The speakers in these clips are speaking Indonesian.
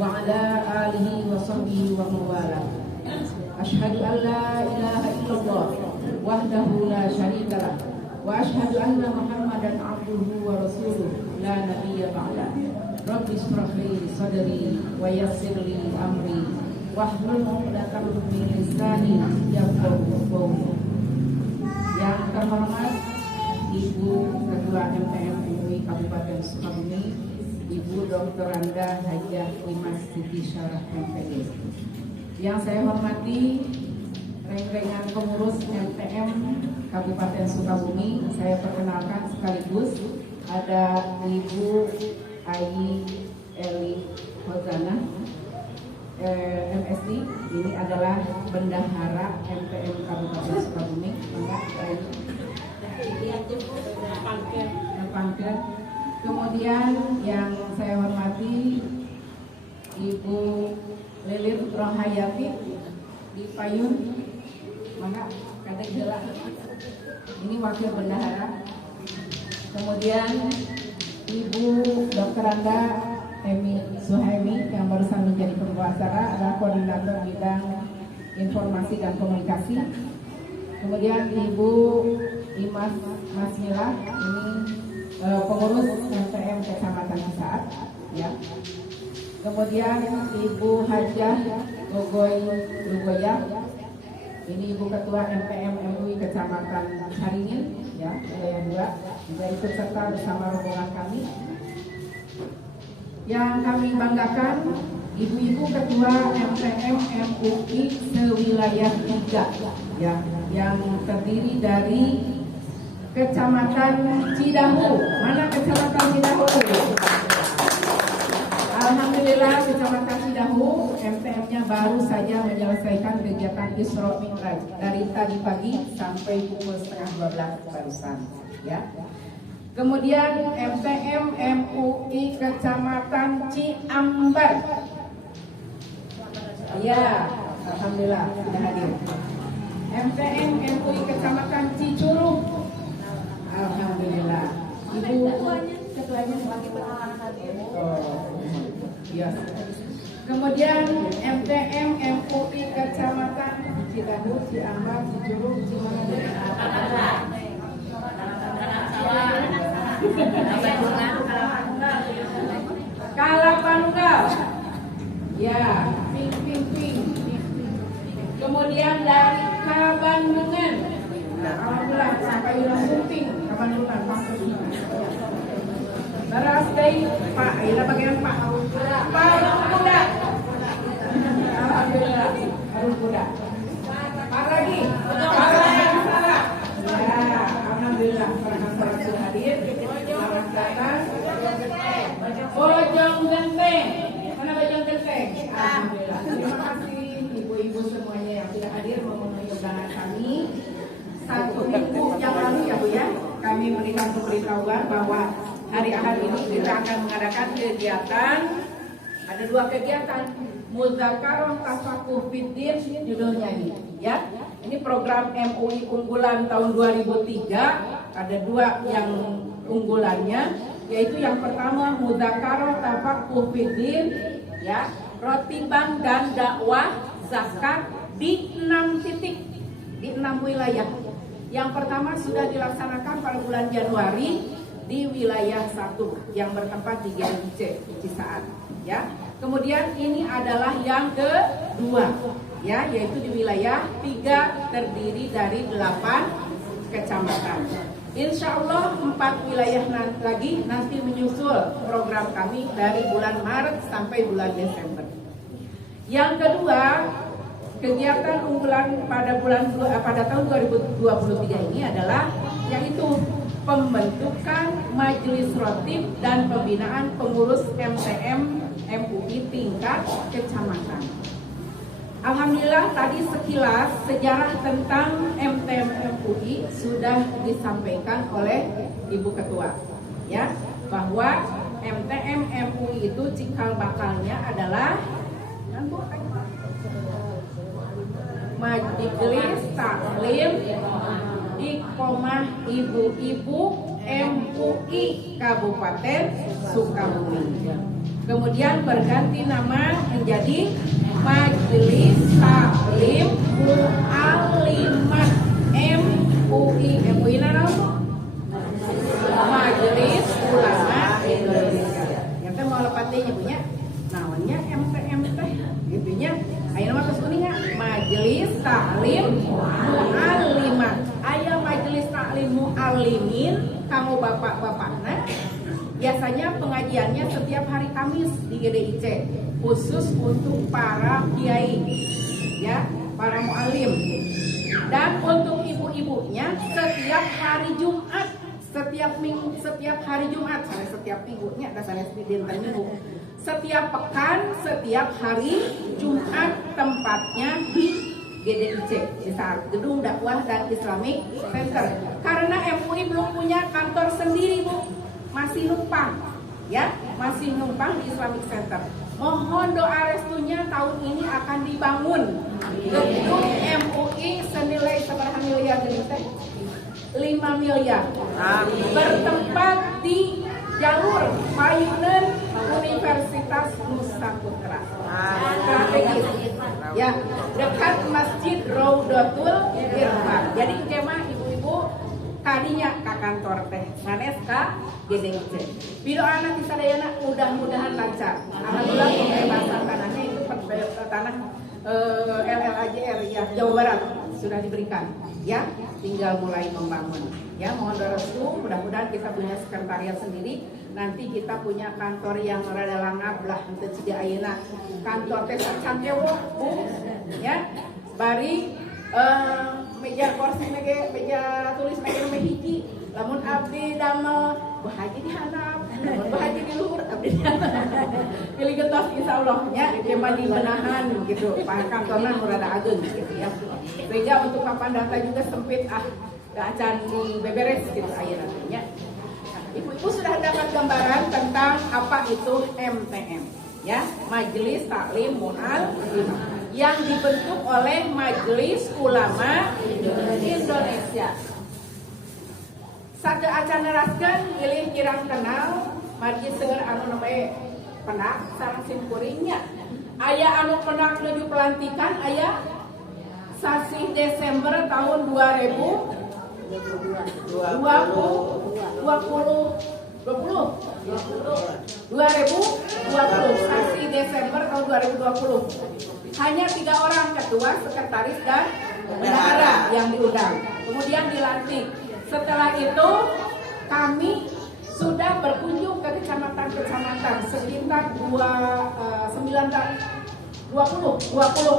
وعلى آله وصحبه ومن والاه. أشهد أن لا إله إلا الله وحده لا شريك له وأشهد أن محمدا عبده ورسوله لا نبي بعده. رب اشرح لي صدري ويسر لي أمري wahlul 'uqdatam min lisani yafqahu qawli. Yang terhormat Ibu Ketua MTM MUI Kabupaten Sukabumi, Ibu Dr. Randa Hajah Wimas Siti Syarah MPD. Yang saya hormati rengrengan pengurus MTM Kabupaten Sukabumi, saya perkenalkan sekaligus ada Ibu Ayi Eli Hozana MSD. Ini adalah bendahara MTM Kabupaten Sukabumi. Kemudian yang saya hormati Ibu Lilir Rohayati di Payun, maka kadek jelas ini wakil bendahara. Kemudian Ibu Dr. Randa Emi Suhaimi yang barusan menjadi pembawa acara adalah koordinator bidang informasi dan komunikasi. Kemudian Ibu Imas Masmila, ini pengurus MTM Kecamatan Cisaat, ya. Kemudian Ibu Hajah Gogoy Lugoya, ini Ibu Ketua MTM MUI Kecamatan Caringin, ya, Lugoya 2, juga ikut serta bersama rombongan kami. Yang kami banggakan, ibu-ibu ketua MTM MUI sewilayah 3, ya, yang terdiri dari Kecamatan Cidahu. Mana Kecamatan Cidahu? Alhamdulillah, Kecamatan Cidahu MTM-nya baru saja menyelesaikan kegiatan Isra Mi'raj dari tadi pagi sampai pukul 11:30 barusan, ya. Kemudian MTM MUI Kecamatan Ciambar. Ya, alhamdulillah sudah hadir. MTM MUI Kecamatan Cicurug. Alhamdulillah. Ibu ketuanya wakil pengawas hadir. Oh, iya. Kemudian MTM MUI Kecamatan Cidahu, Ciambar, Cicurug, Cimanggis. Kalapanunggal, ya, ping. Kemudian dari Kabandungan, alhamdulillah sampai Ulang Sumping, Kabandungan, Baras dari Pak, ini bagian Pak Parung Kuda, alhamdulillah, Parung Kuda. Pak lagi, salah. Ya, alhamdulillah, para sudah hadir. Selamat datang. Bojong Genteng. Mana Bojong Genteng? Alhamdulillah. Terima kasih ibu-ibu semuanya yang sudah hadir memenuhi undangan kami. 1 minggu yang lalu ya Bu ya, kami memberikan pemberitahuan bahwa hari Ahad ini kita akan mengadakan kegiatan. Ada 2 kegiatan. Muzakarah Tafakuh Fiddin judulnya ini, ya. Ini program MUI unggulan tahun 2003. Ada 2 yang unggulannya, yaitu yang pertama Muzakarah Tafakuh Fiddin, ya, Rotibang dan dakwah zakat di 6 titik, di 6 wilayah. Yang pertama sudah dilaksanakan pada bulan Januari di wilayah 1 yang bertempat di GMIC Cisaat, ya. Kemudian ini adalah yang kedua, ya, yaitu di wilayah 3 terdiri dari 8 kecamatan. Insya Allah 4 wilayah lagi nanti menyusul program kami dari bulan Maret sampai bulan Desember. Yang kedua, kegiatan unggulan pada tahun 2023 ini adalah yaitu pembentukan majelis rotib dan pembinaan pengurus MTM MUI tingkat kecamatan. Alhamdulillah tadi sekilas sejarah tentang MTM MUI sudah disampaikan oleh Ibu Ketua, ya, bahwa MTM MUI itu cikal bakalnya adalah Majelis Taklim Iqomah Ibu-Ibu MUI Kabupaten Sukabumi. kemudian berganti nama menjadi Majelis Taklim Mu'allimat MUI. MUI naon? Majelis Ulama Indonesia. Yang teh mau lepatinya punya namanya MTM teh gitunya. Aya nama geus kuninga Majelis Taklim Mu'allimat. Aya Majelis Taklim Mu'allimin kanggo bapak-bapakna. Biasanya pengajiannya setiap hari Kamis di GDIC, khusus untuk para kiai, ya, para mu'alim. Dan untuk ibu-ibunya setiap hari Jumat, setiap hari Jumat, setiap minggunya, dasarnya dinten minggu. Setiap pekan, setiap hari Jumat, tempatnya di GDIC, di saat Gedung Dakwah dan Islamic Center. Karena MUI belum punya kantor sendiri, Bu. Masih numpang, ya, masih numpang di Islamic Center. Mohon doa restunya tahun ini akan dibangun gedung MUI senilai seberapa miliar ini teh? 5 miliar. Bertempat di jalur Payunen Universitas Nusa Putra. Strategis, ya, dekat Masjid Raudatul Irfan. Jadi kemah ibu-ibu tadinya ke kantor teh sanes ka GDIC. Biro anak di sadayana mudah-mudahan lancar. Alhamdulillah pembebasan tanahnya itu tanah LLAJR ya Jawa Barat sudah diberikan. Ya, tinggal mulai membangun. Ya, mohon doa restu, mudah-mudahan kita punya sekretariat sendiri. Nanti kita punya kantor yang rada langap lah untuk ciga ayeuna. Kantor teh cantik Bu. Ya. Bari meja kursi meja tulis meja hiji. Lamun abdi damel bahagia di handap, lamun bahagia di luhur abdi pilih getos insyaallah nya ieu mah dibenahan gitu. Kantorna nu rada ageung gitu ya. Meja untuk papan data juga sempit acan beberes gitu ayeuna nya. Ibu-ibu sudah dapat gambaran tentang apa itu MTM ya, Majelis Taklim Mu'allimat yang dibentuk oleh Majelis Ulama Indonesia. Satu acan neraskeun pilih kirang kenal margi seueur anu nembe penak sareng simkuringnya. Aya anu penak nuju pelantikan aya sasi Desember tahun 2020 sasi Desember tahun 2020. Hanya 3 orang ketua, sekretaris dan bendahara yang diundang. Kemudian dilantik. Setelah itu kami sudah berkunjung ke kecamatan-kecamatan sekitar 20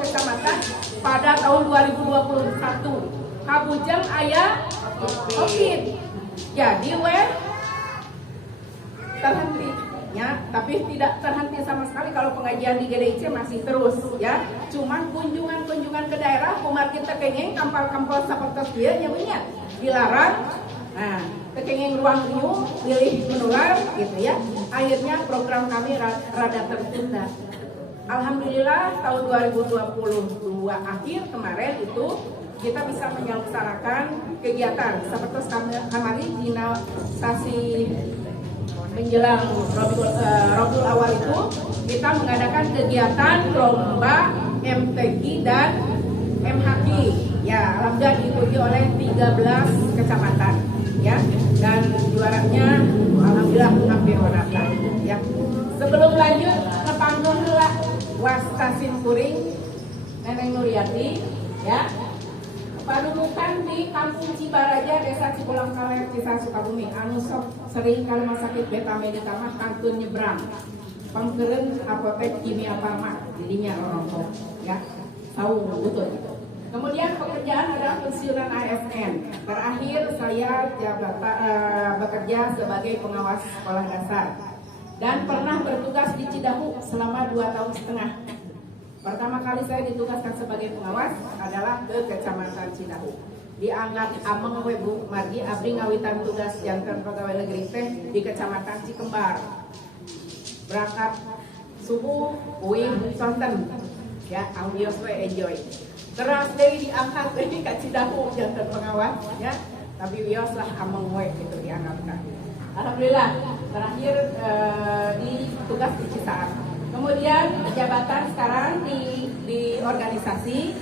kecamatan pada tahun 2021. Kabujang aya COVID. Jadi terhenti ya, tapi tidak terhenti sama sekali kalau pengajian di GDIC masih terus ya. Cuman kunjungan ke daerah kumar kita kengeng kampal-kampal sapertos dia nya dilarang. Nah, kekengeng ruang riuh pilih menular gitu ya. Akhirnya program kami rada tertunda. Alhamdulillah tahun 2022 akhir kemarin itu kita bisa menyelenggarakan kegiatan seperti kemarin di stasi menjelang Rabiul Awal itu kita mengadakan kegiatan lomba MTQ dan MHQ. Ya, alhamdulillah diikuti oleh 13 kecamatan ya, dan juaranya alhamdulillah hampir menang ya. Sebelum lanjut ke panggung heula Wastasin Kuring Neneng Nuryati ya. Padudukan di Kampung Cibaraja, Desa Cipulang Kaler, Cisauk, Sukabumi. Anu sok sering ke rumah sakit Beta Medika mah kantun nyebrang. Pangkeureun apotek Kimia Farma, jadinya rokok ya. Tahu betul gitu. Kemudian pekerjaan adalah pensiunan ASN. Terakhir saya bekerja sebagai pengawas sekolah dasar dan pernah bertugas di Cidahu selama 2,5 tahun. Pertama kali saya ditugaskan sebagai pengawas adalah ke Kecamatan Cidahu. Dianggap ameng we Bu margi abdi ngawitan tugas janten pegawai negeri teh di Kecamatan Cikembar. Berangkat subuh uing sonten ya, audios we enjoy. Terus dari diangkat dari ke Cidahu janten pengawas ya, tapi wios lah ameng we gitu dianggapkan. Alhamdulillah terakhir di tugas di Cisaat. Kemudian jabatan sekarang di organisasi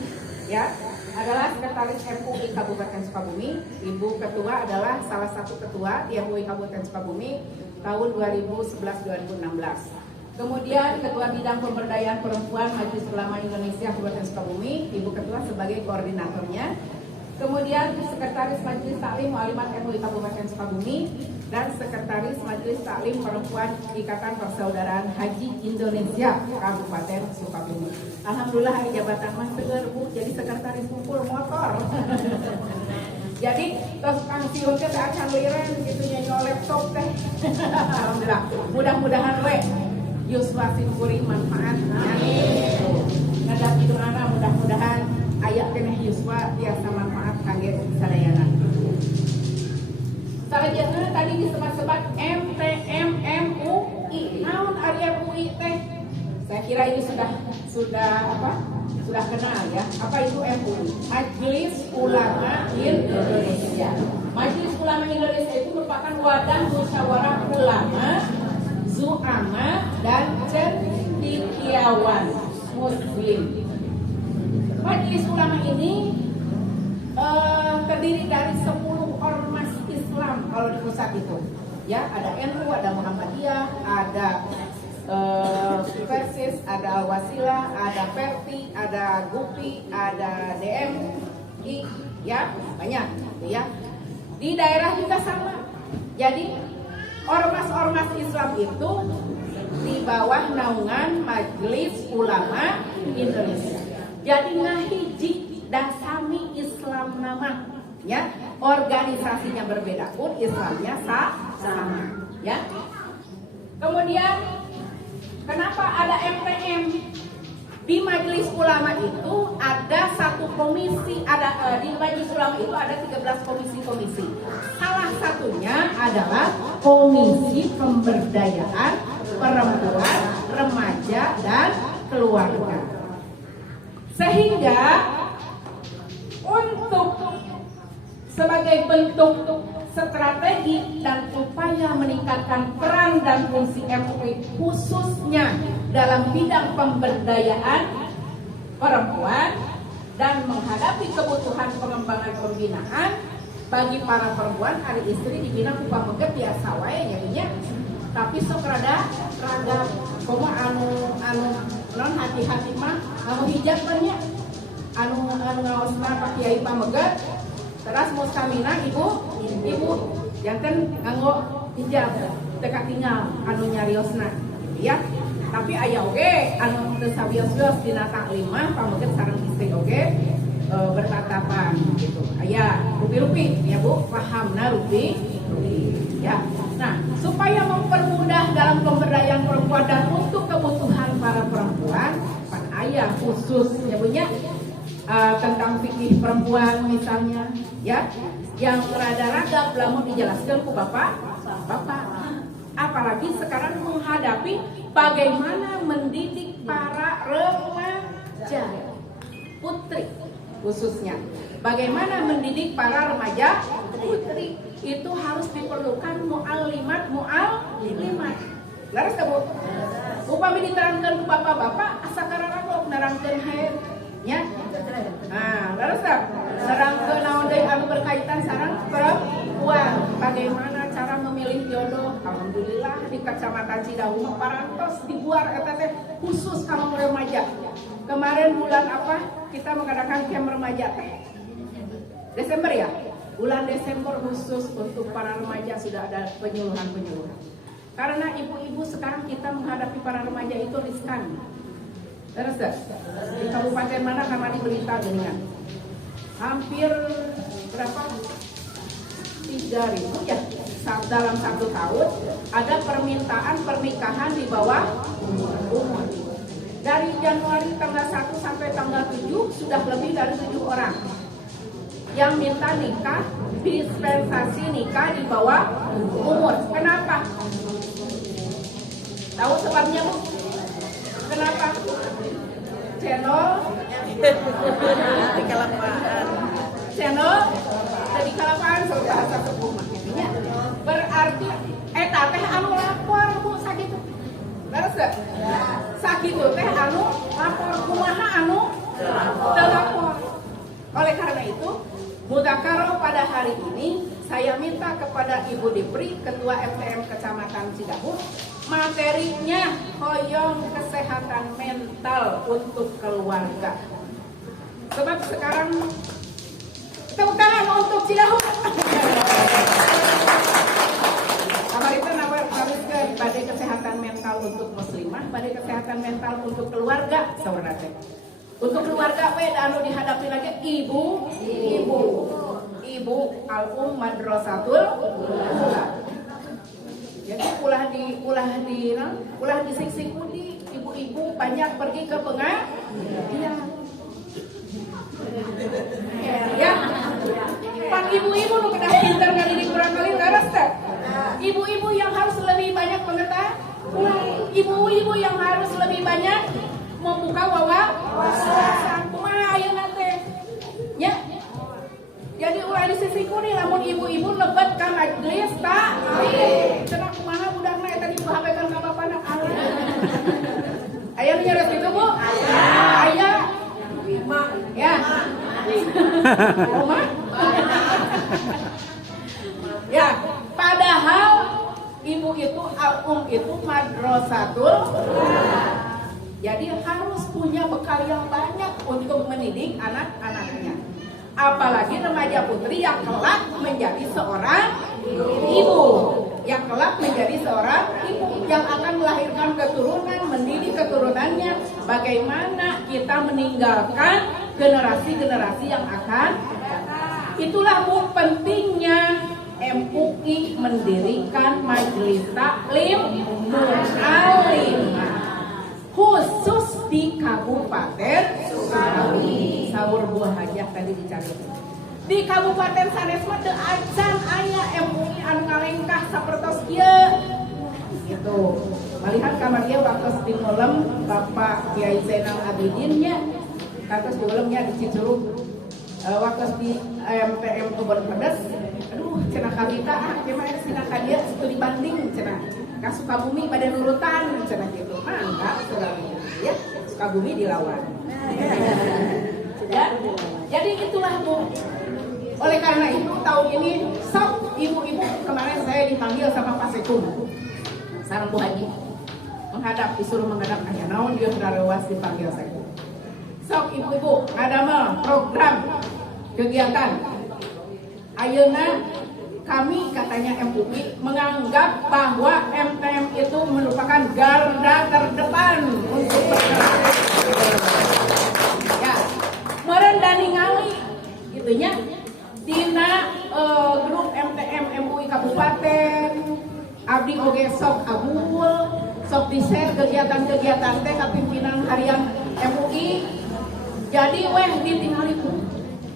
ya adalah Sekretaris MUI Kabupaten Sukabumi. Ibu Ketua adalah salah satu ketua di MUI Kabupaten Sukabumi tahun 2011-2016. Kemudian Ketua Bidang Pemberdayaan Perempuan Majelis Ulama Indonesia Kabupaten Sukabumi, Ibu Ketua sebagai koordinatornya. Kemudian Sekretaris Majelis Taklim Mu'alimat MUI Kabupaten Sukabumi dan Sekretaris Majelis Taklim Perempuan Ikatan Persaudaraan Haji Indonesia Kabupaten Sukabumi. Alhamdulillah hari jabatan Mas seger Bu, jadi sekretaris kumpul motor. Jadi terus kang siun teh acan liren gitu nyanyi laptop teh. Alhamdulillah. Mudah-mudahan we Yuswa simkuring manfaat. Ngadat itu anak mudah-mudahan ayat keneh Yuswa tiasa manfaat kangge sadayana. Salajengna tadi disebat-sebat MTMMUI. Naon ari MUI teh? Saya kira ini sudah apa? Sudah kenal ya. Apa itu MUI? Majelis Ulama Indonesia. Majelis Ulama Indonesia itu merupakan wadah musyawarah ulama, zu'ama dan cendekiawan muslim. Majelis Ulama ini terdiri dari 10 ormas Islam kalau di pusat itu. Ya, ada NU, ada Muhammadiyah, ada Persis, ada Wasilah, ada Perti, ada Gupi, ada DMI, ya banyak, ya. Di daerah juga sama. Jadi ormas-ormas Islam itu di bawah naungan Majelis Ulama Indonesia. Jadi ngahiji dasami Islam nama, ya. Organisasinya berbeda pun Islamnya sama, ya. Kemudian kenapa ada MTM? Di Majelis Ulama itu ada satu komisi, di Majelis Ulama itu ada 13 komisi-komisi. Salah satunya adalah Komisi Pemberdayaan Perempuan, Remaja, dan Keluarga. Sehingga untuk sebagai bentuk strategi dan upaya meningkatkan peran dan fungsi MUI khususnya dalam bidang pemberdayaan perempuan dan menghadapi kebutuhan pengembangan pembinaan bagi para perempuan hari istri dibina ku pameget biasa wae nya, tapi sok rada komo anu non hati-hati mah anu hijab nya anu ngaosna Pak Kiai pameget terus mustamina ibu janten nganggo hijab teu katingal anu nyariosna ya. Tapi aya oge anu teu sabios-bios dina taklim mah pameget sareng istri oge bertatapan gitu. Aya rupi-rupi ya Bu, pahamna rupi ya. Nah, supaya mempermudah dalam pemberdayaan perempuan dan untuk kebutuhan para perempuan, pan aya khusus ya Bu nya tentang fikih perempuan misalnya ya, yang rada-rada lamun dijelaskan ku bapak. Apalagi sekarang menghadapi bagaimana mendidik para remaja putri khususnya. Bagaimana mendidik para remaja putri itu harus diperlukan mu'allimat. Laras ka Bu? Upami diterangkan ku bapak-bapak asa kararagok nerangkeun hae nya. Nah, laras ka nerangkeun naon deui anu berkaitan sareng perempuan. Bagaimana cara memilih jodoh? Alhamdulillah di Kecamatan Cidahu parantos dibuat eta teh khusus kanggo remaja. Kemarin bulan apa kita mengadakan camp remaja teh? Desember ya? Bulan Desember khusus untuk para remaja sudah ada penyuluhan. Karena ibu-ibu sekarang kita menghadapi para remaja itu riskan. Terus di kabupaten mana kami di berita dengan hampir berapa? 3.000 ya dalam 1 tahun ada permintaan pernikahan di bawah umur. Dari Januari tanggal 1 sampai tanggal 7 sudah lebih dari 7 orang yang minta nikah, dispensasi nikah di bawah umur. Kenapa? Tahu sebabnya Bu? Kenapa? Channel di kelapaan. Channel di kelapaan bahasa sepuh makanya. Berarti Eta teh anu lapor Bu sakitu. Beres teh? Sakitu teh anu lapor kumaha anu terlapor. Oleh karena itu, Mudzakarah pada hari ini saya minta kepada Ibu Dipri, Ketua MTM Kecamatan Cidahu, materinya hoyong kesehatan mental untuk keluarga. Sebab sekarang tepuk tangan untuk Cidahu. Kamar itu nawar haruskan badai kesehatan mental untuk muslimah, badai kesehatan mental untuk keluarga sebenarnya. Untuk keluarga anu dihadapi lagi ibu al-um madrasatul ula. Jadi ulah di sing-singudi ibu-ibu banyak pergi ke pengajian. Ya. Pan ibu-ibu nu kedah pintar kali kurang kali leres teh. Ibu-ibu yang harus lebih banyak pengetahuan. Ibu-ibu yang harus lebih banyak membuka wawasan. Kumaha ayeuna teh? Ya. Jadi ulah di sisi kuni lamun ibu-ibu lebet ka majelis ta. Cenah kumaha budakna eta dipahabekeun ka bapana. Aya nu nyeres kitu Bu? Aya. Ya. Oma? Ya, padahal ibu itu al-um itu madrasatul. Jadi harus punya bekal yang banyak untuk mendidik anak-anaknya. Apalagi remaja putri yang kelak menjadi seorang ibu. Yang kelak menjadi seorang ibu yang akan melahirkan keturunan, mendidik keturunannya. Bagaimana kita meninggalkan generasi-generasi yang akan datang. Itulah Bu pentingnya MUI mendirikan majelis taklim mu'alimah khusus di Kabupaten Sukabumi. Sahur buah hajah tadi dicari. Di Kabupaten Sanes mah teu acan aya MUI anu ngalengkah sapertos kieu. Gitu. Melihat kamar dia waktu di malam Bapak Kiai Zainal Abidin nya. Kados di ulemnya di Cicurug. Waktu di MTM Kebon Pedes. Aduh, cenah kabita gimana sih dia situ dibanding cenah. Ka Sukabumi pada nurutan cenah gitu. Mangga Sukabumi. Ya, Sukabumi dilawan. Ya. Jadi itulah Bu. Oleh karena itu tahun ini sok ibu-ibu kemarin saya dipanggil sama Pak Sekum. Sareng Bu Haji. Disuruh menghadap aya naon dia sudah lewas dipanggil Sekum. Sok ibu-ibu ngadamel program kegiatan. Ayeuna kami katanya MUI menganggap bahwa MTM itu merupakan garda terdepan untuk bergerak. Ya, meureun da ningali gitunya dina grup MTM MUI Kabupaten abdi oge sok abul, sok di-share kegiatan-kegiatan teh ka pimpinan harian MUI. Jadi weh ditingali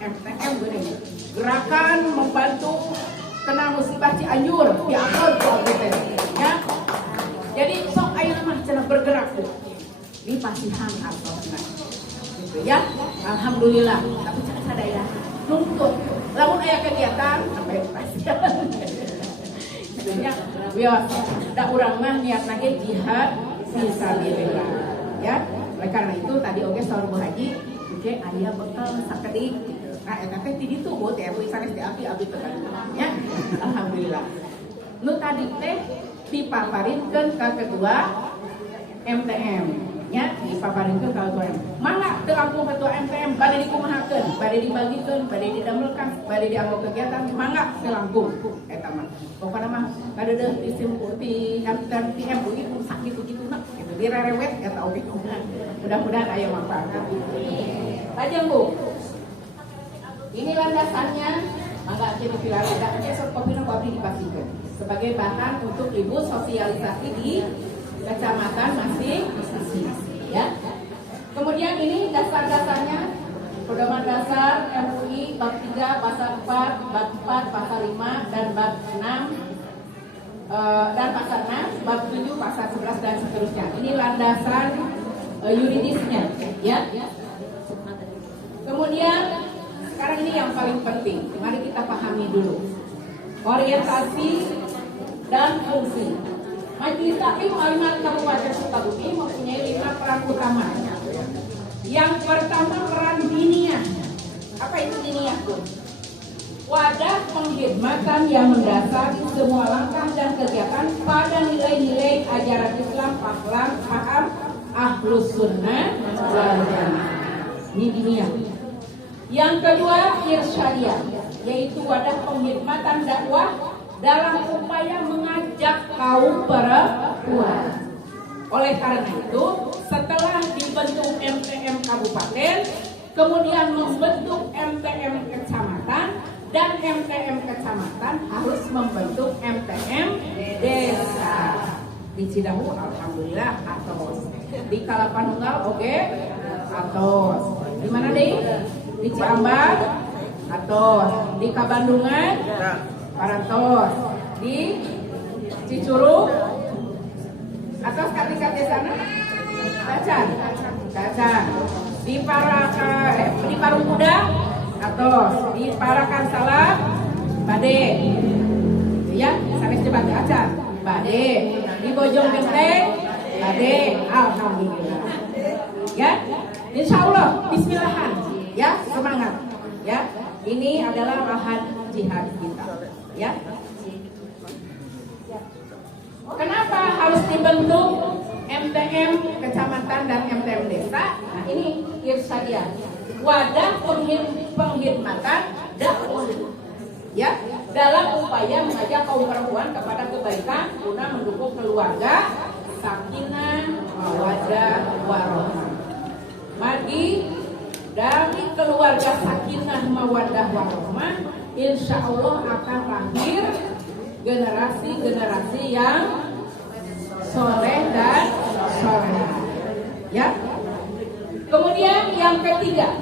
MTM geuning. Gerakan membantu kena musibah Cianjur diangkut ke ya. Jadi sok ayeuna mah cenah bergerak tuh di pasihan artosna gitu ya. Alhamdulillah tapi cenah sadaya nuntut lamun aya kegiatan sampai pasihan gitu nya bios da urang mah niatna ge jihad fisabilillah ya. Oleh karena itu tadi oge saur Bu Haji oke aya bekal sakedik gitu. Nah, eta teh di ditu Bu teh MUI sanes teh abdi tekan ya. Alhamdulillah. Nu tadi teh dipaparinkeun ka ketua MTM nya, dipaparinkeun ka ketua MTM. Mangga teu langsung ketua MTM bade dikumahakeun, bade dibagikeun, bade didamelkan, bade dianggo kegiatan, mangga teu langsung eta mah. Pokona mah kadeudeuh disimputi MUI sak gitu-gituna gitu direrewet eta oge. Mudah-mudahan aya manfaatna. Lajeng Bu. Ini landasannya, maka kini pilarida esok kopina abdi dipastikan sebagai bahan untuk ibu sosialisasi di kecamatan masing-masing, ya. Kemudian ini dasar-dasarnya pedoman dasar MUI bab 3 pasal 4, bab 4 pasal 5 dan bab 6 dan pasal 6, bab 7 pasal 11 dan seterusnya. Ini landasan yuridisnya, ya. Kemudian sekarang ini yang paling penting, mari kita pahami dulu. Orientasi dan fungsi. Majelis Taklim Alimat Kabupaten Sukabumi mempunyai 5 peran utama. Yang pertama, peran diniyah. Apa itu diniyah, Bu? Wadah penghormatan yang mendasari semua langkah dan kegiatan pada nilai-nilai ajaran Islam paham Ahlus Sunnah wal Jamaah. Ini diniyah. Yang kedua, irsyadiyah, yaitu wadah penghormatan dakwah dalam upaya mengajak kaum perempuan. Oleh karena itu, setelah dibentuk MTM Kabupaten, kemudian membentuk MTM Kecamatan, dan MTM Kecamatan harus membentuk MTM Desa. Di Cidahu, alhamdulillah, atos. Di Kalapanunggal, oke, atos. Di mana deh? Di Ciambar, atos. Di Kabandungan, parantos. Di Cicurug, atos kati-kati sana, Kacan. Di Parungkuda, atos. Di Parakan Salah, Bade. Ya, sanes cepat acan. Bade. Di Bojong Genteng, Bade. Alhamdulillah. Ya, insya Allah, Bismillahan. Ya, semangat. Ya, ini adalah lahan jihad kita. Ya. Kenapa harus dibentuk MTM Kecamatan dan MTM Desa? Nah, ini irsyadiyah, wadah penghormatan dakwah, ya, dalam upaya mengajak kaum perempuan kepada kebaikan guna mendukung keluarga sakinah mawaddah warahmah. Mari dari keluarga sakinah mawaddah warahmah, insya Allah akan lahir generasi-generasi yang soleh dan soleh. Ya. Kemudian yang ketiga,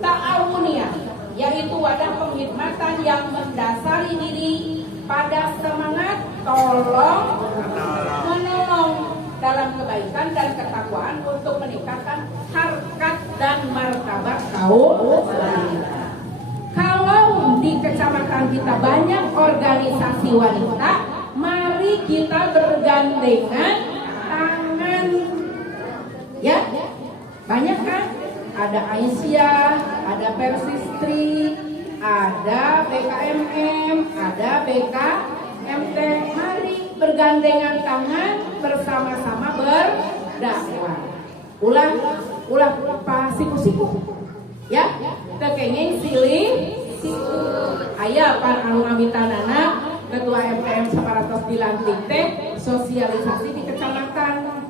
ta'awuniyah, yaitu wadah penghormatan yang mendasari diri pada semangat tolong menolong dalam kebaikan dan ketakwaan untuk meningkatkan harkat dan martabat kaum wanita. Kalau di kecamatan kita banyak organisasi wanita, mari kita bergandengan tangan. Ya, banyak kan? Ada Aisyah, ada Persistri, ada BKMM, ada BKMT. Mari bergandengan tangan bersama-sama berdakwah. Ulah siku-siku. Ya, tekengeng silih siku. Aya pan anu ngamitanana ketua MTM Saparatos dilantik teh sosialisasi di kecamatan.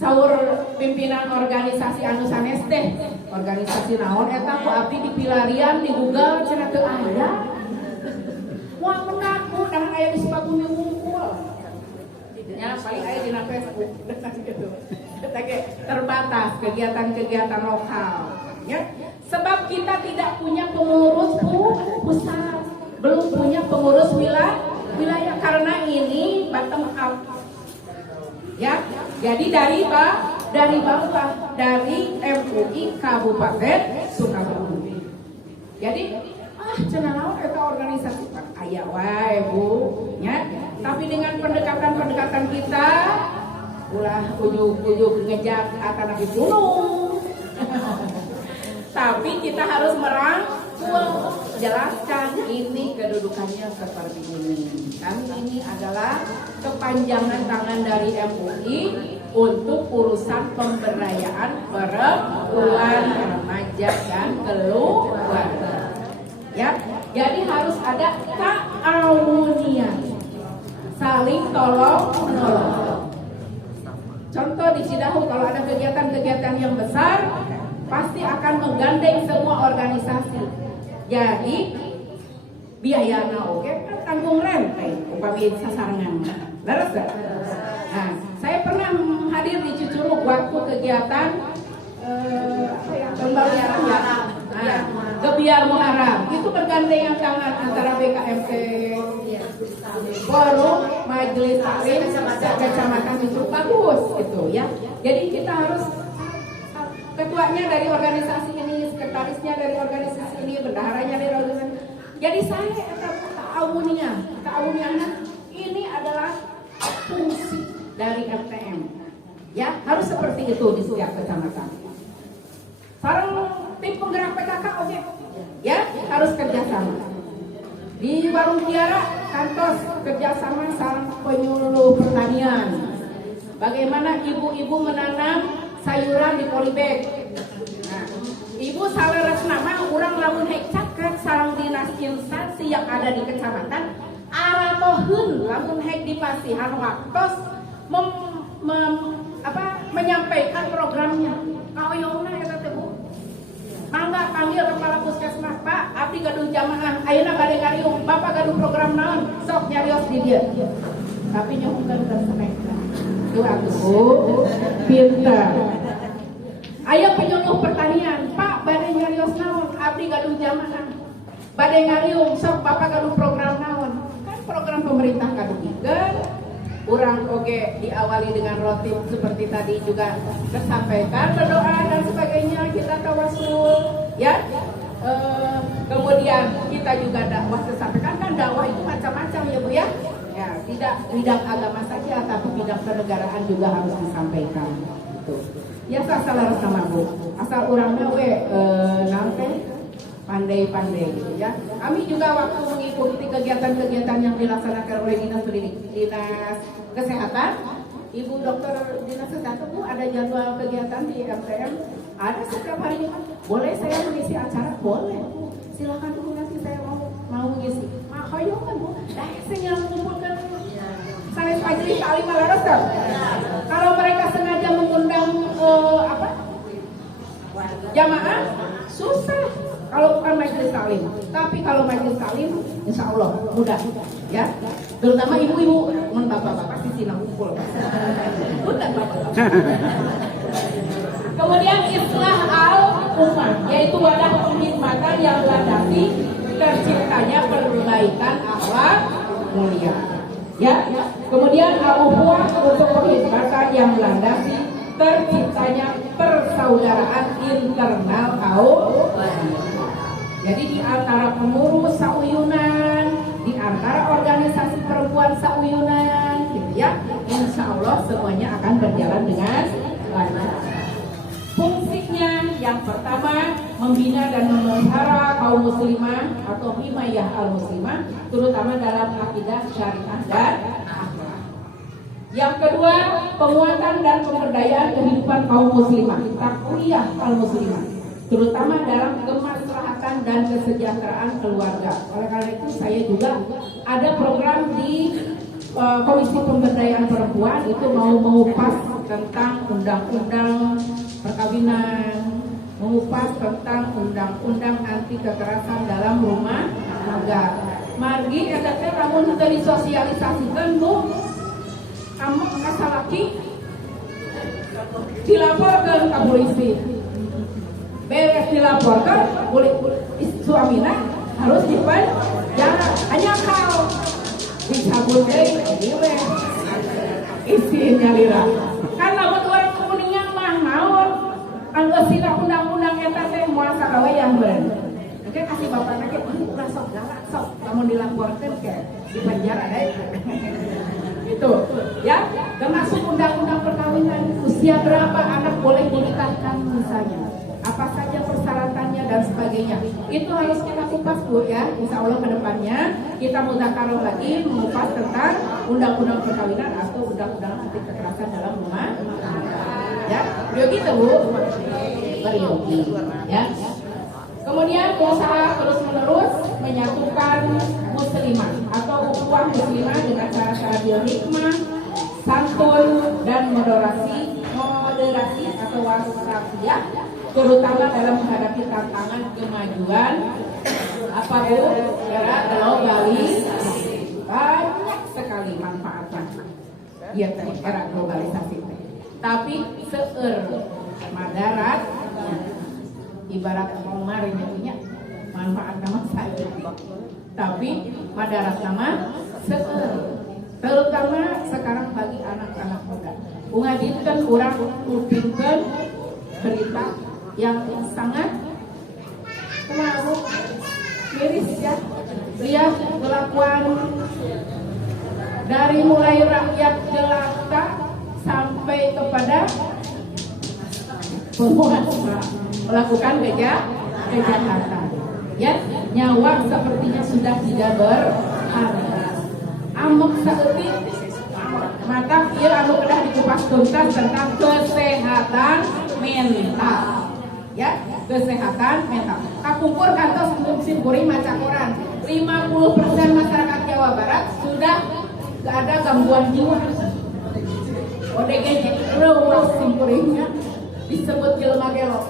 Saur pimpinan organisasi anu sanes teh, organisasi naon eta ku abdi di pilarian di Google cenah teu aya. Wah mengaku dengan aya di Sukabumi ngumpul. Ya paling aya di Facebook gitu. Terbatas kegiatan-kegiatan lokal. Ya, sebab kita tidak punya pengurus pusat, belum punya pengurus wilayah karena ini bottom up. Ya, jadi dari bawah, dari MUI Kabupaten Sukabumi. Jadi cenah naon eta organisasi aya wae Bu, ya. Tapi dengan pendekatan kita ulah ujug-ujug ngejak atanah di gunung. Tapi kita harus merangkul, jelaskan ini kedudukannya seperti ini. Kami ini adalah kepanjangan tangan dari MUI untuk urusan pemberdayaan perempuan, remaja dan keluarga. Ya, jadi harus ada ta'awuniyah, saling tolong menolong. Contoh di Cidahu kalau ada kegiatan-kegiatan yang besar, pasti akan menggandeng semua organisasi. Jadi biayana oke kan tanggung rente upami sasarangan. Beres gak? Nah, saya pernah hadir di Cicurug waktu kegiatan Gebiar Muharram. Itu bergandengan tangan antara BKMT, Forum Majelis Taklim Kecamatan Cicurug, bagus gitu ya. Jadi kita harus ketuanya dari organisasi ini, sekretarisnya dari organisasi ini, bendaharanya dari organisasi. Jadi saya ta'awuniyah ini adalah Ya, harus seperti itu di setiap kecamatan. Sarang tim penggerak PKK oke. Ya, harus kerjasama. Di warung Tiara, kantos kerjasama sarang penyuluh pertanian. Bagaimana ibu-ibu menanam sayuran di polybag. Nah, ibu saleres nama urang lamun hekcaket sarang dinas instansi yang ada di kecamatan aramohun lamun hek dipasihan waktos menyampaikan programnya. Kaoyongna eta teh Bu. Mangga panggil kepala puskesmas, Pak, abdi gaduh jamaah, ayeuna bade ngariung, Bapak gaduh program naon? Sok nyarios di dieu. Tapi nyohongkeun ke semester. Tuh atuh, pintar. Aya penyuluh pertanian, Pak, bade nyarios naon? Abdi gaduh jamaah. Bade ngariung, sok Bapak gaduh program naon? Kan program pemerintah kadugikeun. Urang oge diawali dengan roti seperti tadi juga tersampaikan berdoa dan sebagainya, kita tawasul ya. Kemudian kita juga dakwah tersampaikan, kan dakwah itu macam-macam ya Bu ya. Ya, tidak bidang agama saja tapi bidang kenegaraan juga harus disampaikan. Gitu. Ya salah sama Bu. Asal urangnya we nanti pandai-pandai gitu ya. Kami juga waktu mengikuti kegiatan-kegiatan yang dilaksanakan oleh dinas kesehatan, Ibu Dokter Dinas Kesehatan Bu ada jadwal kegiatan di MTM, ada setiap hari Jumat. Boleh saya mengisi acara? Boleh Bu. Silakan Bu, nanti saya mau mengisi. Makanya kan Bu, saya mengumpulkan sanes majelis taklim alaras kan. Kalau mereka sengaja mengundang jamaah susah. Kalau bukan majelis taklim, tapi kalau majelis taklim, insya Allah mudah, ya. Terutama ibu-ibu, bapak-bapak sisi ngumpul. Bukan bapak. Kemudian islah al-ummah, yaitu wadah penghormatan yang melandasi terciptanya perbaikan akhlak mulia. Ya. Kemudian al-ukhuwah untuk penghormatan yang melandasi terciptanya persaudaraan internal kaum. Jadi di antara pengurus sauyunan, di antara organisasi perempuan sauyunan, gitu ya, insya Allah semuanya akan berjalan dengan lancar. Fungsinya yang pertama membina dan memelihara kaum muslimah atau himayah al-muslimah, terutama dalam akidah, syariah dan akhlak. Yang kedua, penguatan dan pemberdayaan kehidupan kaum muslimah, takwiyah al-muslimah, terutama dalam kemaslahatan dan kesejahteraan keluarga. Oleh karena itu saya juga ada program di Komisi Pemberdayaan Perempuan, itu mau mengupas tentang undang-undang perkawinan, mengupas tentang undang-undang anti kekerasan dalam rumah tangga. Margi eta teh lamun teu disosialisasikeun Bu, kamu kasalaki dilaporkeun ka polisi. Beres dilaporkan, suamina harus dipenjara. Hanya kau dicabut diwe isinya lira. Kan lamun orang kuningan mah naon? Anggeusina undang-undang eta teh moal sakaweyan beureun. Oke, kasih bapakna ge ulah sok galak sok, lamun dilaporkeun ke dipenjara deh. Itu ya, termasuk undang-undang perkawinan, usia berapa anak boleh dinikahkan misalnya, apa saja persyaratannya dan sebagainya. Itu harus kita kupas Bu ya. Insya Allah kedepannya kita mudzakarah lagi mengupas tentang undang-undang perkawinan atau undang-undang anti kekerasan dalam rumah ya. Yogi gitu Bu, beryogi ya. Kemudian berusaha terus menerus menyatukan muslimah atau ukhuwah muslimah dengan cara-cara bil hikmah, santun dan moderasi atau wasatiyah, terutama dalam menghadapi tantangan kemajuan apa Bu? Era globalisasi. Banyak sekali manfaatnya. Iya, era globalisasi. Tapi seueur madarat ibarat kemarin punya manfaat nama saya. Tapi madarat nama seueur. Terutama sekarang bagi anak-anak muda. Ungadikeun urang upingkeun berita yang sangat miris ya. Lihat kelakuan dari mulai rakyat jelata sampai kepada penguasa melakukan kejahatan. Ya, nyawa sepertinya sudah tidak berharga. Amuk saeutik mata ieu anu kedah dikupas tuntas tentang kesehatan mental. Ya, kesehatan mental. Kapungkur kantos musim kuring maca koran. 50% masyarakat Jawa Barat sudah ada gangguan jiwa. ODGJ reuas simkuringnya disebut jelema gelo.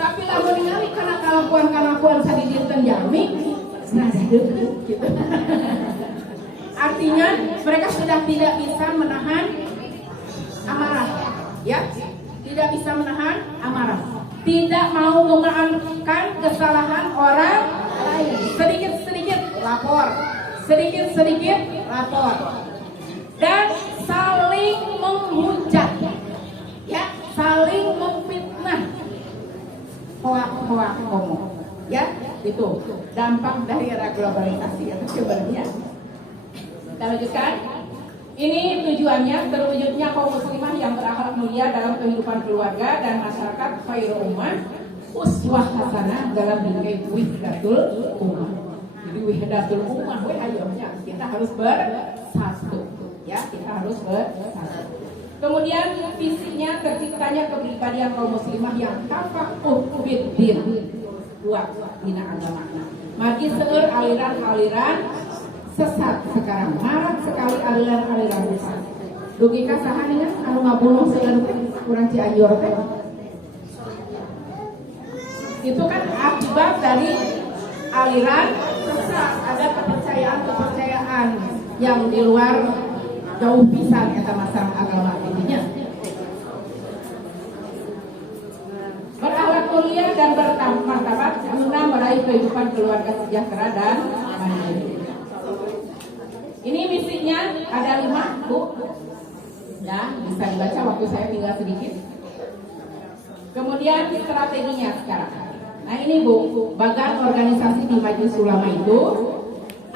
Tapi lamun ningali kana kalakuan sadidieun jalmi, rada deukeut gitu. Artinya mereka sudah tidak bisa menahan amarah, ya, tidak bisa menahan amarah, tidak mau memaafkan kesalahan orang lain, sedikit-sedikit lapor, dan saling menghujat, ya, saling memfitnah, hoak ngomong, ya, itu dampak dari era globalisasi yang sebenarnya. Kita lanjutkan. Ini tujuannya terwujudnya kaum muslimah yang berakhlak mulia dalam kehidupan keluarga dan masyarakat khairul ummah, uswah hasanah dalam bingkai wihdatul ummah. Jadi wihdatul ummah ayonya kita harus bersatu, ya, kita harus bersatu. Kemudian visinya terciptanya kepribadian kaum muslimah yang tafaquh biddin, kuat dina agama. Magi seueur aliran-aliran sesat sekarang, marak sekali aliran-aliran sesat. Dugi ka saha nih anu ngabunuh seueur kurang Cianjur teh. Itu kan akibat dari aliran sesat, ada kepercayaan yang di luar jauh pisan eta masalah agama intinya. Berakhlak mulia dan bermartabat guna meraih kehidupan keluarga sejahtera dan mandiri. Ini misinya ada 5, Bu. Ya, bisa dibaca waktu saya tinggal sedikit. Kemudian strateginya sekarang. Nah ini Bu, bagan organisasi di Majelis Ulama itu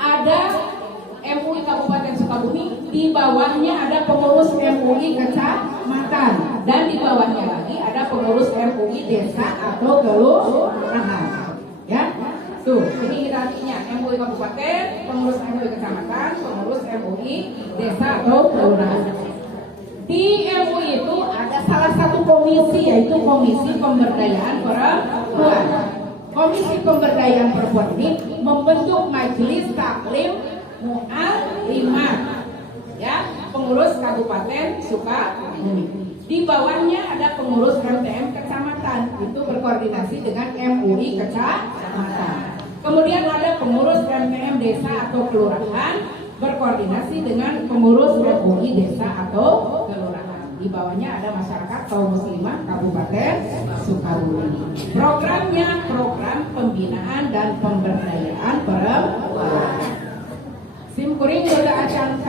ada MUI Kabupaten Sukabumi, di bawahnya ada pengurus MUI kecamatan, dan di bawahnya lagi ada pengurus MUI desa atau kelurahan. Ya. Tuh, ini hierarkinya MUI Kabupaten, pengurus MUI Kecamatan, pengurus MUI Desa atau Kelurahan. Di MUI itu ada salah satu komisi, yaitu Komisi Pemberdayaan Perempuan. Komisi Pemberdayaan Perempuan ini membentuk Majelis Taklim Mu'allimat, ya, pengurus Kabupaten Sukabumi. Di bawahnya ada pengurus MTM Kecamatan, itu berkoordinasi dengan MUI Kecamatan. Kemudian ada pengurus MTM Desa atau Kelurahan, berkoordinasi dengan pengurus MUI Desa atau Kelurahan. Di bawahnya ada masyarakat kaum muslimah Kabupaten Sukabumi. Programnya program pembinaan dan pemberdayaan perempuan. Simkuring sudah acan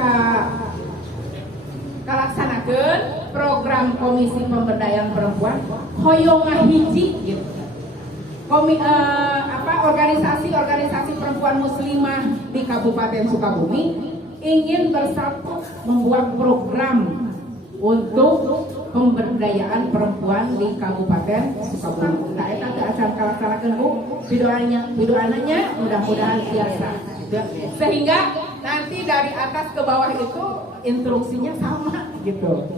kalaksanakeun program Komisi Pemberdayaan Perempuan hoyong ngahiji gitu. Organisasi perempuan muslimah di Kabupaten Sukabumi ingin bersatu membuat program untuk pemberdayaan perempuan di Kabupaten Sukabumi. Nah, eta teh acan kalaksanakeun Bu, pidoananya mudah-mudahan biasa. Sehingga nanti dari atas ke bawah itu instruksinya sama gitu.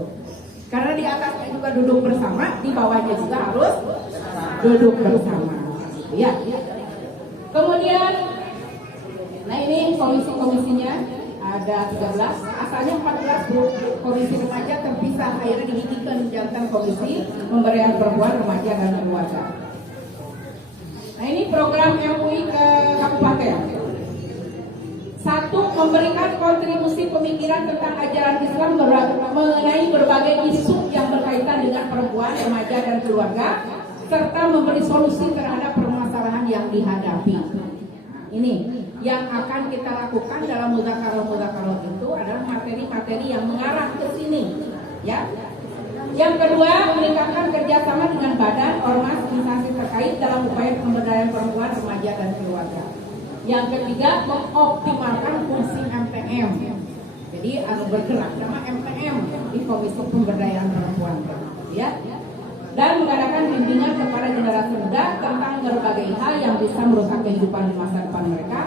Karena di atasnya juga duduk bersama, di bawahnya juga harus duduk bersama. Ya. Kemudian, nah ini komisi-komisinya ada 13, asalnya 14 Bu, komisi remaja terpisah, akhirnya dibikinkan jantan komisi pemberdayaan perempuan, remaja dan keluarga. Nah ini program MUI ke kabupaten. 1. Memberikan kontribusi pemikiran tentang ajaran Islam mengenai berbagai isu yang berkaitan dengan perempuan, remaja dan keluarga, serta memberi solusi terhadap permasalahan yang dihadapi. Ini yang akan kita lakukan dalam mudzakarah itu adalah materi-materi yang mengarah ke sini, ya. Yang kedua, meningkatkan kerjasama dengan badan, ormas, instansi terkait dalam upaya pemberdayaan perempuan, remaja dan keluarga. Yang ketiga, mengoptimalkan fungsi MTM. Jadi anu bergerak nama MTM, di Komisi Pemberdayaan Perempuan, ya. Dan mengadakan bimbingan kepada generasi muda tentang berbagai hal yang bisa merusak kehidupan di masa depan mereka,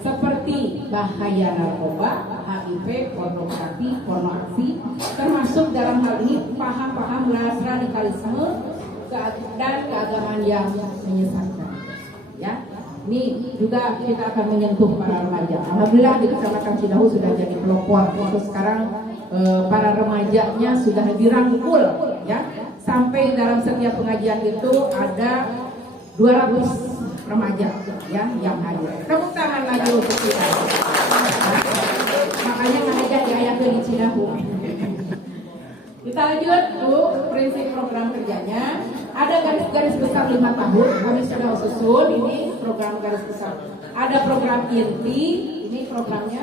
seperti bahaya narkoba, HIV, pornografi, pornoaksi, termasuk dalam hal ini paham-paham radikalisme dan keagamaan yang menyesatkan. Ya, ini juga kita akan menyentuh para remaja. Alhamdulillah di Kecamatan Cidahu sudah jadi pelopor. Untuk sekarang para remajanya sudah dirangkul, ya. Sampai dalam setiap pengajian itu ada 200 remaja, ya, yang hadir. Tepuk tangan lagi untuk kita. Makanya ngajak di ayat di Cidahu. Kita lanjut dulu prinsip program kerjanya. Ada garis-garis besar 5 tahun. Kami sudah susun ini program garis besar. Ada program inti. Ini programnya.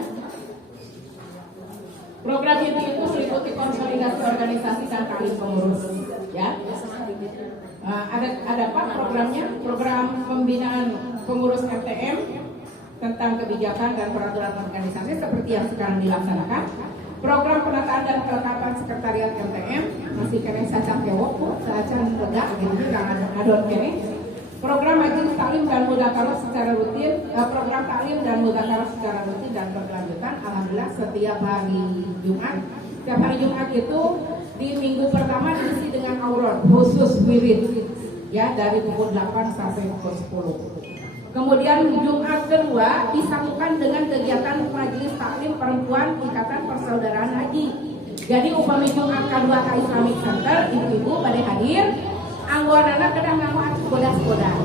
Program inti itu meliputi konsolidasi organisasi dan taklim pengurus. Ya. Ada apa programnya? Program pembinaan pengurus RTM tentang kebijakan dan peraturan organisasi seperti yang sekarang dilaksanakan. Program penataan dan kelengkapan sekretariat RTM masih kena cacat kewok, cacat legak gitu kan adon kene. Program majelis taklim dan mudzakarah secara rutin, program taklim dan mudzakarah secara rutin dan berkelanjutan. Alhamdulillah setiap hari Jumat. Setiap hari Jumat itu di minggu pertama diisi dengan auron khusus wirid, ya, dari pukul 8 sampai pukul 10. Kemudian Jumat kedua disatukan dengan kegiatan majelis taklim perempuan Ikatan Persaudaraan Haji. Jadi upami Jumat kedua ke Islamic Center, ibu-ibu pada hadir, anggotana kadang ngamuat bodas-bodas.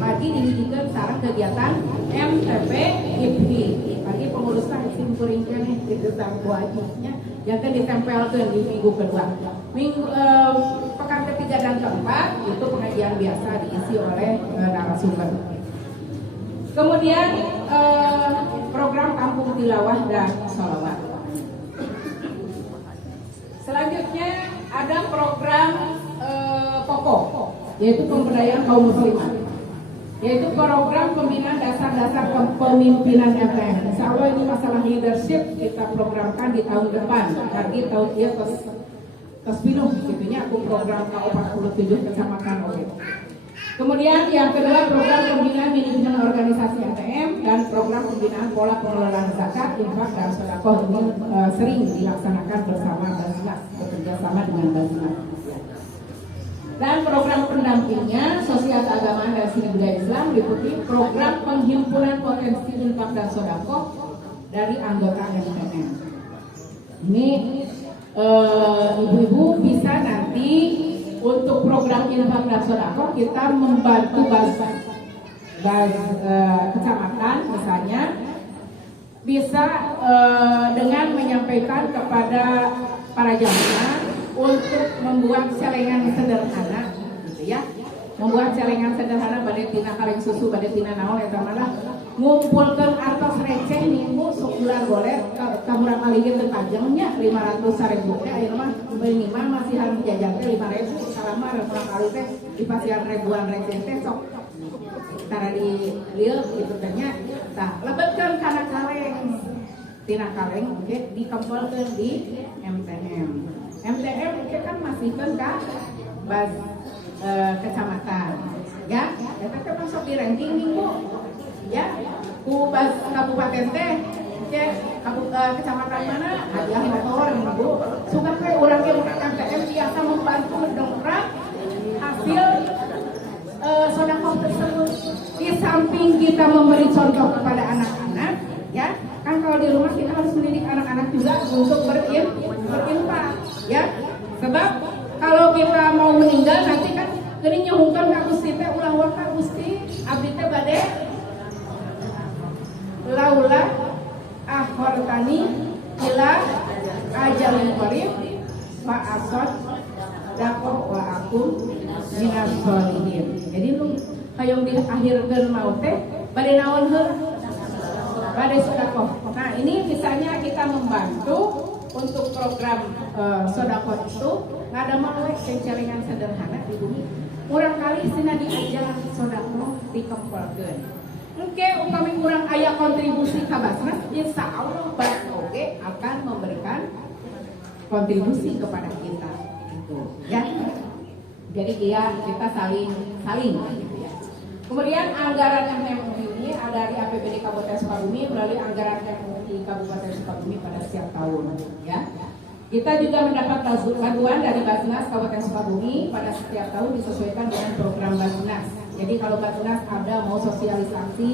Pagi dihidupkan sarang kegiatan MTP IPI. Pagi pengurusnya simpuringkan itu sampo ajinya. Yang ditempelkan di minggu kedua. Pekan ketiga dan keempat itu pengajian biasa diisi oleh narasumber. Kemudian program kampung tilawah dan sholawat. Selanjutnya ada program pokok, yaitu pemberdayaan kaum muslimat, yaitu program pembinaan dasar-dasar kepemimpinan RTM. Insya Allah ini masalah leadership kita programkan di tahun depan. Karena tahun dia tes binung, gitunya aku program K47 kecamatan Oke. Kemudian yang kedua program pembinaan manajemen organisasi RTM dan program pembinaan pola pengelolaan zakat, infak dan sedekah ini sering dilaksanakan bersama Basnas, bekerja sama dengan Basnas. Dan program pendampingnya sosial keagamaan dan seni budaya Islam meliputi program penghimpunan potensi infak dan sedekah dari anggota RTM. Ini ibu-ibu bisa nanti untuk program infak dan sedekah kita membantu kecamatan misalnya bisa dengan menyampaikan kepada para jamaah untuk membuat celengan sederhana, gitu ya. Membuat celengan sederhana pada tina kaleng susu, pada tina naon eta mah ngumpulkeun artos receh minggu sebulan boleh kamurang aligin teu pajengnya 500.000 teh ayeuna mah minimal masih harus jajan teh 5.000 salamar kurang kali teh di pasian ribuan receh teh sok tara di lieu kitu teh nya tah lebetkeun kana kaleng tina kaleng oke dikempelkeun di MTM kan masihkeun ka bas kecamatan ya eta teh masuk di ranking minggu ya ku bas kabupaten teh kecamatan mana hadiah motor minggu suka teh urang ge MTM biasa membantu mendongkrak hasil sedekah tersebut. Di samping kita memberi contoh kepada anak-anak ya kan kalau di rumah kita harus mendidik anak-anak juga untuk berinfak ya sebab kalau kita mau meninggal nanti kan geuning nyuhungkeun ka Gusti teh ulah waka Gusti abdi teh bade laula akhortani ila ajalin qarib fa asad dakoh wa akum minas sholihin. Jadi nu hayang diakhirkeun maut teh bade naon heula? Bade sedekah. Nah, ini misalnya kita membantu untuk program sedekah itu ngadamel we celengan sederhana di bumi. Urang kali sina diajar sedekah dikempelkeun. Oke, upami kurang aya kontribusi ka Basnas, insya Allah Basnas oge akan memberikan kontribusi kepada kita, gitu, ya. Jadi kita saling gitu ya. Kemudian anggaran MUI ini ada dari APBD Kabupaten Sukabumi melalui anggaran MUI Kabupaten Sukabumi pada setiap tahun, ya. Kita juga mendapat bantuan dari Basnas Kabupaten Sukabumi pada setiap tahun disesuaikan dengan program Basnas. Jadi kalau Basnas ada mau sosialisasi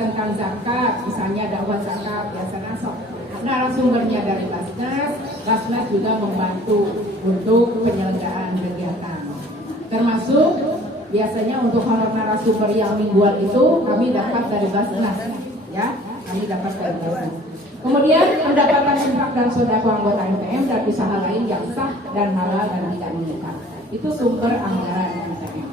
tentang zakat, misalnya dakwah zakat, biasanya narasumbernya dari Basnas. Basnas juga membantu untuk penyelenggaraan kegiatan. Termasuk biasanya untuk honor narasumber yang mingguan itu kami dapat dari Basnas, ya, kami dapat dari Basnas. Kemudian pendapatan infak dan sedekah anggota MTM dan usaha lain yang sah dan halal dan tidak mengikat. Itu sumber anggaran MTM.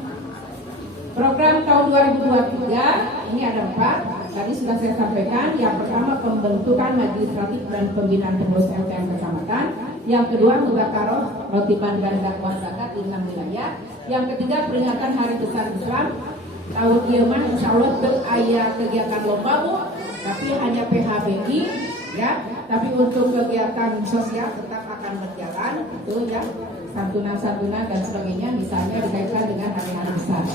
Program tahun 2023 ini ada 4. Tadi sudah saya sampaikan. Yang pertama pembentukan administratif dan pembinaan pengurus MTM kecamatan. Yang kedua mudzakarah rotiban dan dakwah zakat di 6 wilayah. Yang ketiga peringatan Hari Besar Islam. Tahun ieu mah insyaallah teu aya kegiatan lomba Bu, tapi hanya PHBI, ya. Tapi untuk kegiatan sosial tetap akan berjalan, itu ya, santunan-santunan dan sebagainya, misalnya dikaitkan dengan hari-hari besar.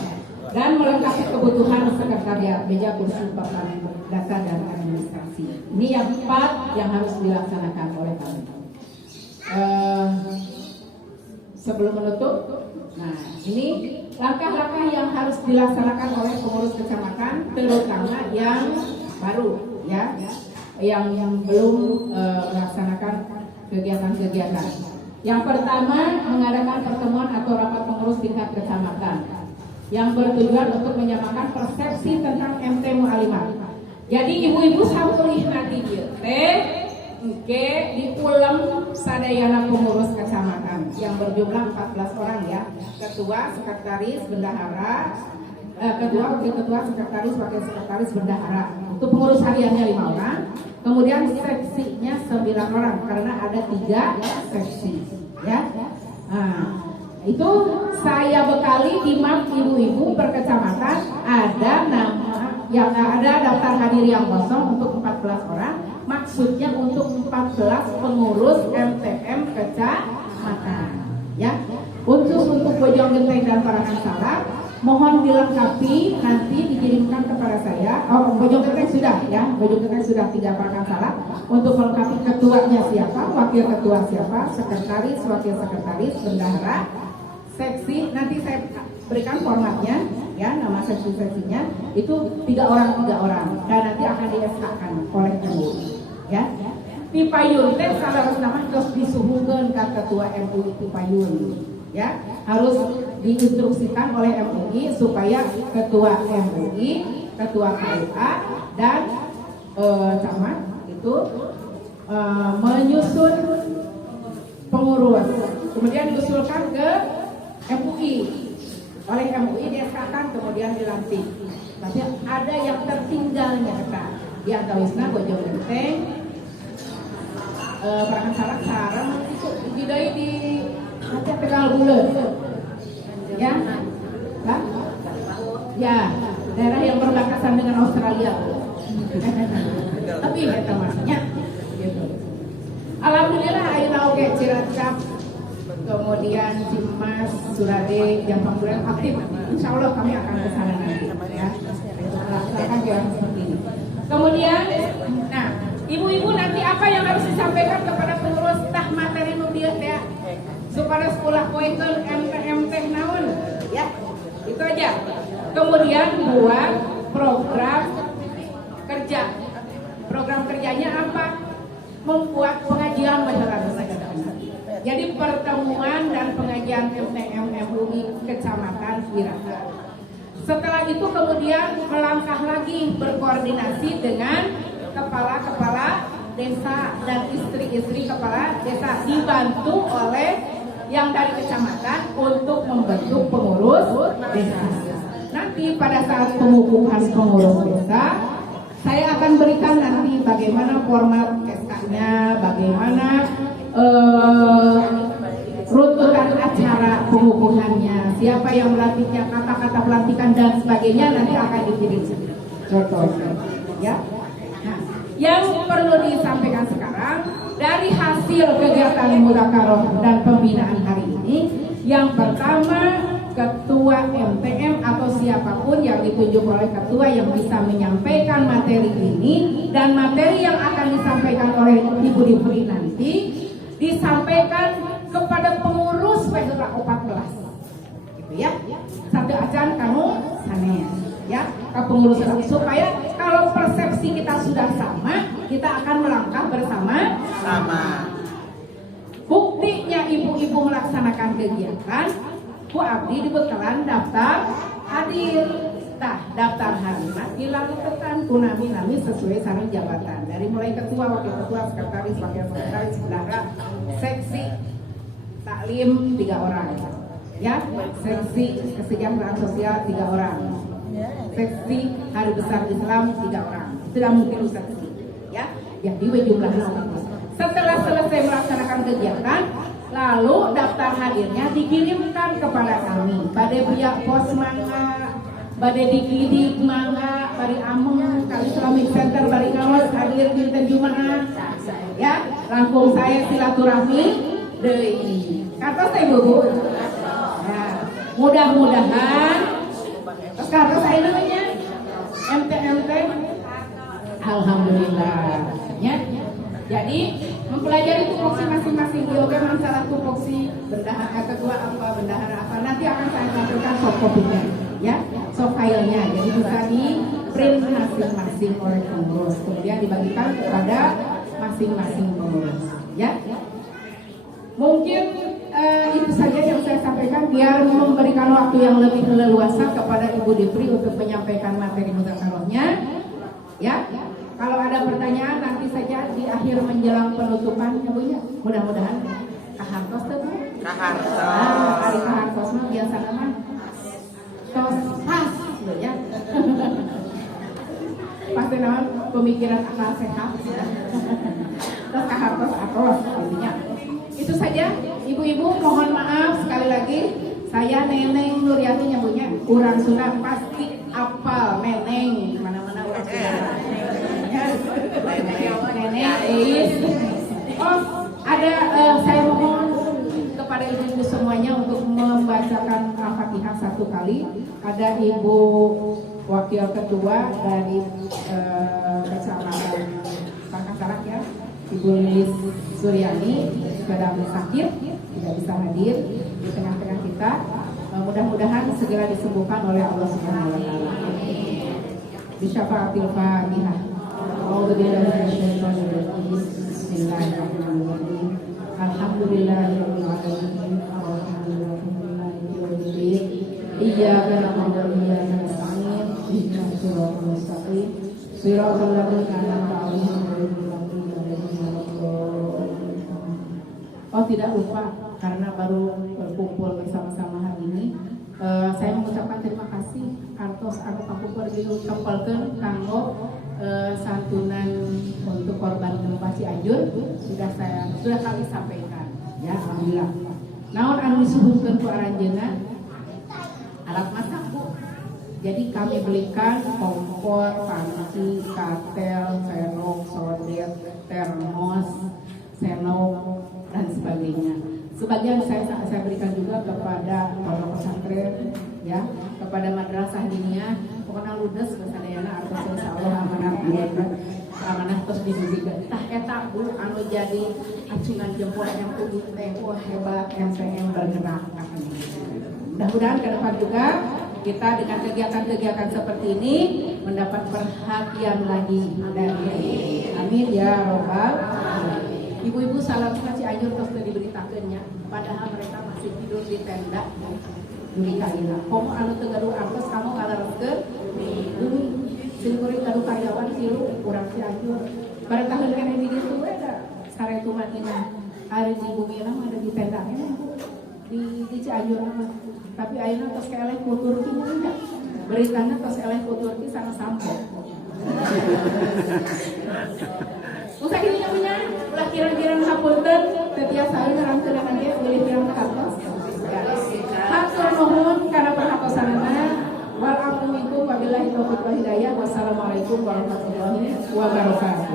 Dan melengkapi kebutuhan sekretariat, meja, kursi, papan data dan administrasi. Ini yang 4 yang harus dilaksanakan oleh kami. Sebelum menutup, nah ini langkah-langkah yang harus dilaksanakan oleh pengurus kecamatan, terutama yang baru, ya, yang belum melaksanakan kegiatan-kegiatan. Yang pertama, mengadakan pertemuan atau rapat pengurus tingkat kecamatan yang bertujuan untuk menyamakan persepsi tentang MT Mu'alimat. Jadi ibu-ibu samulih nanti oke, diulang sadayana pengurus kecamatan yang berjumlah 14 orang, ya. Ketua, sekretaris, bendahara, wakil ketua, sekretaris, wakil sekretaris, bendahara. Untuk pengurus hariannya 5 orang. Kemudian seksinya 9 orang karena ada 3 seksi, ya. Nah, itu saya bekali di map ibu-ibu per kecamatan ada nama yang ada daftar hadir yang kosong untuk 14 orang. Maksudnya untuk 14 pengurus MTM kecamatan, ya. Khusus untuk Bojong Genteng dan Parakan Salak, mohon dilengkapi, nanti dikirimkan kepada saya. Bojong Genteng sudah, ya, Bojong Genteng sudah, 3 Parakan Salak. Untuk melengkapi ketuanya siapa, wakil ketua siapa, sekretaris, wakil sekretaris, bendahara, seksi. Nanti saya berikan formatnya, ya, nama seksi-seksinya itu 3 orang dan nanti akan di-SK-kan oleh MUI, ya. Di payun teh salah nama terus disuhukeun ka ketua MUI di payun, ya, harus diinstruksikan oleh MUI supaya ketua MUI, ketua KUA dan camat itu menyusun pengurus, kemudian diusulkan ke MUI, oleh MUI diasakan kemudian dilantik. Tapi ada yang tertinggalnya Kak. Di antawisna Bojong Genteng, Parakan Salak, sarang itu bidai di ada Tegal Buleun, ya, Hah? Ya, daerah yang berbatasan dengan Australia. Tapi ya maksudnya, gitu. Alhamdulillah ayeuna oge Cilacap, kemudian Cimas, Surade, Jampang Duren aktif. Insya Allah kami akan ke sana nanti, ya. Melaksanakan kegiatan seperti ini. Kemudian, nah, ibu-ibu nanti apa yang harus disampaikan kepada pengurus tah materi nubieu teh, supaya sekolah pointer MTM teh naon, ya. Itu aja. Kemudian buat program kerja. Program kerjanya apa? Membuat pengajian masyarakat. Jadi pertemuan dan pengajian MTM MUI Kecamatan Wirata. Setelah itu kemudian melangkah lagi berkoordinasi dengan kepala-kepala desa dan istri-istri kepala desa, dibantu oleh yang dari kecamatan untuk membentuk pengurus desa. Nanti pada saat pengukuhan pengurus desa, saya akan berikan nanti bagaimana format SK-nya, bagaimana runtutan acara pengukuhannya, siapa yang melantiknya, kata-kata pelantikan dan sebagainya nanti akan dikirim contohnya, ya. Nah, yang perlu disampaikan sekarang dari hasil kegiatan mudzakarah dan pembinaan hari ini, yang pertama, ketua MTM atau siapapun yang ditunjuk oleh ketua yang bisa menyampaikan materi ini, dan materi yang akan disampaikan oleh Ibu Dipri nanti disampaikan kepada pengurus PDRA 14 gitu ya. Satu acan kamu sanes ya ke pengurus, supaya kalau persepsi kita sudah sama, kita akan melangkah bersama sama. Buktinya ibu-ibu melaksanakan kegiatan, ku abdi dibekalan daftar hadir. Tah, daftar hadir dilakukan ku nami sesuai sareng jabatan, dari mulai ketua, wakil ketua, sekretaris, wakil sekretaris, bendahara, seksi taklim 3 orang, ya, seksi kesejahteraan sosial 3 orang, seksi hari besar Islam 3 orang, tidak mungkin seksi, ya, jadi jumlahnya 40. Setelah selesai melaksanakan kegiatan, lalu daftar hadirnya dikirimkan kepada kami. Bade biak pos mangga, bade dikidik mangga, bari ameng, kali Islamic Center, bari ngawas hadir dinten Jumaah. Ya, langkung saya silaturahmi deui. Kartos teh Bu. Ya, mudah-mudahan terus kartos saya namanya MTMT. Alhamdulillah. Ya. Jadi mempelajari tupoksi masing-masing yoga, masalah tupoksi bendahara ketua apa, bendahara apa, nanti akan saya sampaikan soft copy-nya, ya, soft file-nya. Jadi bisa di print masing-masing oleh pengurus, kemudian dibagikan kepada masing-masing pengurus, ya. Mungkin itu saja yang saya sampaikan, biar memberikan waktu yang lebih leluasa kepada Ibu Dipri untuk menyampaikan materi mudzakarahnya, ya. Kalau ada pertanyaan nanti saja di akhir menjelang penutupan, ya Bu ya. Mudah-mudahan kahartos tuh Bu. Kahartos. Hari kahartos mah biasa mah tos pas gitu ya. Pasti naon pemikiran akal sehat. Terus kahartos atos intinya. Itu saja, ibu-ibu, mohon maaf sekali lagi. Saya Neneng Nuryati nyebutnya kurang Sunda, pasti apal Neneng mana-mana orang Sunda. Oh, ada saya mohon kepada ibu-ibu semuanya untuk membacakan Al-Fatihah 1 kali. Ada Ibu Wakil Ketua dari Kecamatan Pangkasarak ya, Ibu Lilis Suryani, sedang sakit, tidak bisa hadir di tengah-tengah kita. Mudah-mudahan segera disembuhkan oleh Allah Subhanahu wa taala. Bisyafaatil Fatihah. Bismillahirrahmanirrahim. Alhamdulillahirabbil alamin. Iyyaka na'budu wa iyyaka nasta'in. Ihdinas siratal mustaqim. Siratal ladzina an'amta 'alaihim ghairil maghdubi 'alaihim waladdallin. Oh, tidak lupa, karena baru berkumpul bersama-sama hari ini, saya mengucapkan terima kasih kartos anu pakumpul ditempelkeun kanggo santunan untuk korban gempa Cianjur sudah kami sampaikan, ya, alhamdulillah. Naon anu disuhunkeun ku aranjeunna alat masak Bu. Jadi kami belikan kompor, panci, katel, sendok, sodet, termos, senok dan sebagainya. Sebagian saya berikan juga kepada pondok pesantren, ya, kepada madrasah diniyah, pokoknya ludes kesadayana artos insyaallah amanah terus diberikan. Tah eta Bu anu jadi acungan jempol yang kudu teh, wah hebat MTM bergerak. Mudah-mudahan ke depan juga kita dengan kegiatan-kegiatan seperti ini mendapat perhatian lagi dari amin ya robbal alamin. Ibu-ibu salam Cianjur terus diberitakeunnya, padahal mereka masih tidur di tenda di kaila. Komo anu teu gaduh artos kamu ngalereskeun bumi singkuring gaduh karyawan tilu urang Cianjur. Pada tahun kan di ditu we da saretu Madinah. Ari di bumi mah ada di tenda di Cianjur mah. Tapi ayeuna tos kaeleh kultur ki nya. Beritana tos eleh kultur ki sana sampo. Usah gini namanya, ulah kira-kira hapunten, setiap saya nerangkeun ge milih pirang kartos. Hatur nuhun karena perhatosanana. Wal aqwa minkum wabillahi taufiq wal hidayah. Wassalamualaikum warahmatullahi wabarakatuh.